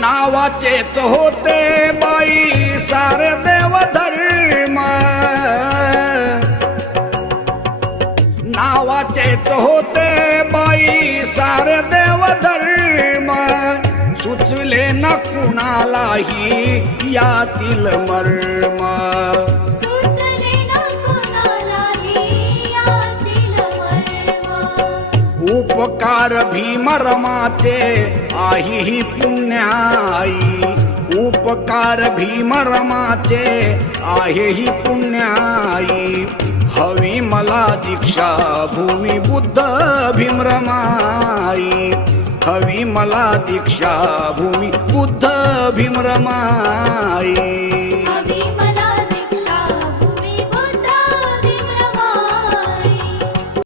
नावाचेच होते बाई सार देव धर्म नावाचेच होते बाई सार देव धर्म सुचले न कुणालाही यातील मर्म. उपकार भीमरमाचे आई ही पुण्याई. उपकार भीमरमाचे आहे ही पुण्याई. हवी मला दीक्षा भूमी बुद्ध भीमरमाई. हवी मला दीक्षा भूमी बुद्ध भीमरमाई. हवी